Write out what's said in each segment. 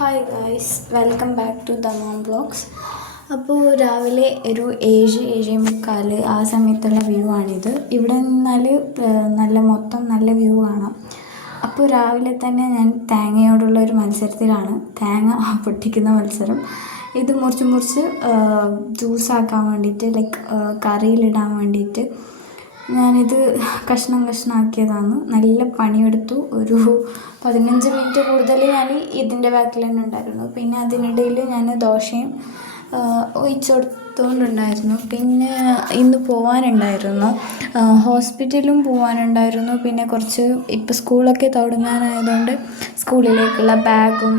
Hi guys, welcome back to Dammam vlogs. അപ്പോൾ രാവിലെ ഒരു 7-7:45 ആ സമയത്തുള്ള വ്യൂ ആണിത്. ഇവിടെ നിന്നാൽ നല്ല വ്യൂ കാണാം. അപ്പോൾ രാവിലെ തന്നെ ഞാൻ തേങ്ങയോടുള്ള ഒരു മത്സരത്തിലാണ്, തേങ്ങ പൊട്ടിക്കുന്ന മത്സരം. ഇത് മുറിച്ച് ജ്യൂസാക്കാൻ വേണ്ടിയിട്ട്, കറിയിലിടാൻ വേണ്ടിയിട്ട് ഞാനിത് കഷ്ണമാക്കിയതാണ്. നല്ല പണിയെടുത്തു. ഒരു 15 മിനിറ്റ് കൂടുതൽ ഞാൻ ഇതിൻ്റെ ബാക്കിൽ തന്നെ ഉണ്ടായിരുന്നു. പിന്നെ അതിനിടയിൽ ഞാൻ ദോശയും ഒഴിച്ചു കൊടുത്തുകൊണ്ടുണ്ടായിരുന്നു. പിന്നെ ഇന്ന് പോകാനുണ്ടായിരുന്നു, ഹോസ്പിറ്റലും പോകാനുണ്ടായിരുന്നു. പിന്നെ കുറച്ച് ഇപ്പോൾ സ്കൂളൊക്കെ തുടങ്ങാനായതുകൊണ്ട് സ്കൂളിലേക്കുള്ള ബാഗും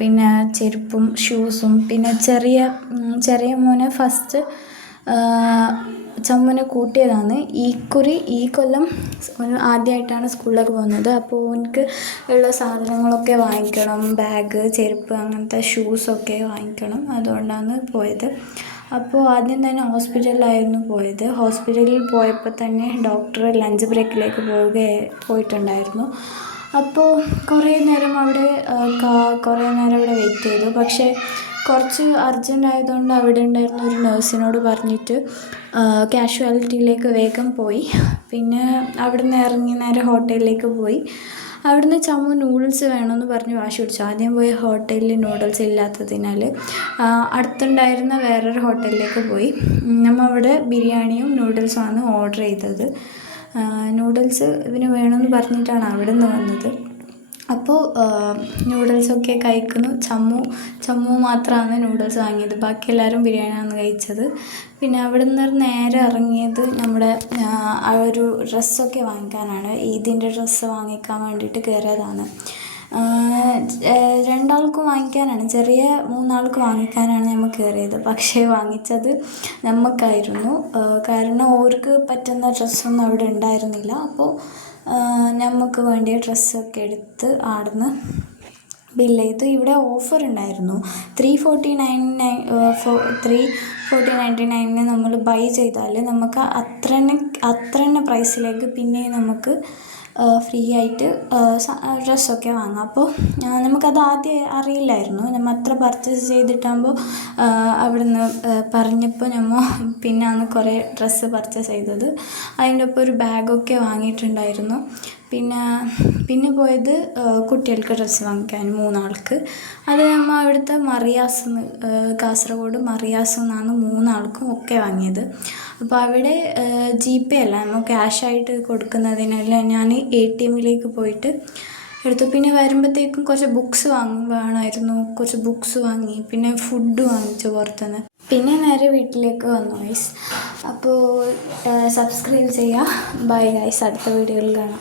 പിന്നെ ചെരുപ്പും ഷൂസും, പിന്നെ ചെറിയ മോനെ ഫസ്റ്റ് ചമ്മുനെ കൂട്ടിയതാണ്. ഈ കൊല്ലം ആദ്യമായിട്ടാണ് സ്കൂളിലേക്ക് പോകുന്നത്. അപ്പോൾ എനിക്ക് ഉള്ള സാധനങ്ങളൊക്കെ വാങ്ങിക്കണം, ബാഗ്, ചെരുപ്പ്, അങ്ങനത്തെ ഷൂസൊക്കെ വാങ്ങിക്കണം. അതുകൊണ്ടാണ് പോയത്. അപ്പോൾ ആദ്യം തന്നെ ഹോസ്പിറ്റലിലായിരുന്നു പോയത്. ഹോസ്പിറ്റലിൽ പോയപ്പോൾ തന്നെ ഡോക്ടർ ലഞ്ച് ബ്രേക്കിലേക്ക് പോയിട്ടുണ്ടായിരുന്നു. അപ്പോൾ കുറേ നേരം അവിടെ വെയിറ്റ് ചെയ്തു. പക്ഷേ കുറച്ച് അർജൻ്റ് ആയതുകൊണ്ട് അവിടെ ഉണ്ടായിരുന്ന ഒരു നഴ്സിനോട് പറഞ്ഞിട്ട് കാഷ്വാലിറ്റിയിലേക്ക് വേഗം പോയി. പിന്നെ അവിടെ നിന്ന് ഇറങ്ങി നേരെ ഹോട്ടലിലേക്ക് പോയി. അവിടുന്ന് ചമ്മു നൂഡിൽസ് വേണമെന്ന് പറഞ്ഞ് വാശി പിടിച്ചു. ആദ്യം പോയി ഹോട്ടലിൽ നൂഡിൽസ് ഇല്ലാത്തതിനാൽ അടുത്തുണ്ടായിരുന്ന വേറൊരു ഹോട്ടലിലേക്ക് പോയി. നമ്മൾ അവിടെ ബിരിയാണിയും നൂഡിൽസുമാണ് ഓർഡർ ചെയ്തത്. നൂഡിൽസ് ഇവന് വേണമെന്ന് പറഞ്ഞിട്ടാണ് അവിടെ നിന്ന് വന്നത്. അപ്പോൾ നൂഡിൽസൊക്കെ കഴിക്കുന്നു. ചമ്മു മാത്രമാണ് നൂഡിൽസ് വാങ്ങിയത്, ബാക്കി എല്ലാവരും ബിരിയാണിയാണ് കഴിച്ചത്. പിന്നെ അവിടെ നിന്ന് നേരെ ഇറങ്ങിയത് നമ്മുടെ ആ ഒരു ഡ്രസ്സൊക്കെ വാങ്ങിക്കാനാണ്. ഈദിൻ്റെ ഡ്രസ്സ് വാങ്ങിക്കാൻ വേണ്ടിയിട്ട് കയറിയതാണ്. 2 ആൾക്കും വാങ്ങിക്കാനാണ്, ചെറിയ 3 ആൾക്ക് വാങ്ങിക്കാനാണ് നമ്മൾ കയറിയത്. പക്ഷേ വാങ്ങിച്ചത് നമുക്കായിരുന്നു. കാരണം അവർക്ക് പറ്റുന്ന ഡ്രസ്സൊന്നും അവിടെ ഉണ്ടായിരുന്നില്ല. അപ്പോൾ നമുക്ക് വേണ്ടിയ ഡ്രസ്സൊക്കെ എടുത്ത് അവിടുന്ന് ബില്ല് ചെയ്തു. ഇവിടെ ഓഫർ ഉണ്ടായിരുന്നു. 349 നമ്മൾ ബൈ ചെയ്താൽ നമുക്ക് അത്ര പ്രൈസിലേക്ക് പിന്നെ നമുക്ക് ഫ്രീ ആയിട്ട് ഡ്രസ്സൊക്കെ വാങ്ങാം. അപ്പോൾ നമുക്കത് ആദ്യം അറിയില്ലായിരുന്നു. നമ്മൾ അത്ര പർച്ചേസ് ചെയ്തിട്ടാകുമ്പോൾ അവിടുന്ന് പറഞ്ഞപ്പോൾ പിന്നെയാണ് കുറേ ഡ്രസ്സ് പർച്ചേസ് ചെയ്തത്. അതിൻ്റെ ഒപ്പം ഒരു ബാഗൊക്കെ വാങ്ങിയിട്ടുണ്ടായിരുന്നു. പിന്നെ പോയത് കുട്ടികൾക്ക് ഡ്രസ്സ് വാങ്ങിക്കാൻ 3 ആൾക്ക്. അത് നമ്മൾ അവിടുത്തെ കാസർഗോഡ് മറിയാസ് എന്നാണ് 3 ആൾക്കും ഒക്കെ വാങ്ങിയത്. അപ്പോൾ അവിടെ GPay അല്ല, നമ്മൾ ക്യാഷായിട്ട് കൊടുക്കുന്നതിനല്ല ഞാൻ ATMിലേക്ക് പോയിട്ട് എടുത്തു. പിന്നെ വരുമ്പോഴത്തേക്കും കുറച്ച് ബുക്സ് വേണമായിരുന്നു. കുറച്ച് ബുക്സ് വാങ്ങി, പിന്നെ ഫുഡ് വാങ്ങിച്ചു പുറത്തുനിന്ന്. പിന്നെ നേരെ വീട്ടിലേക്ക് വന്നു ഗൈസ്. അപ്പോൾ സബ്സ്ക്രൈബ് ചെയ്യുക. ബൈ ഗൈസ്, അടുത്ത വീഡിയോയിൽ കാണാം.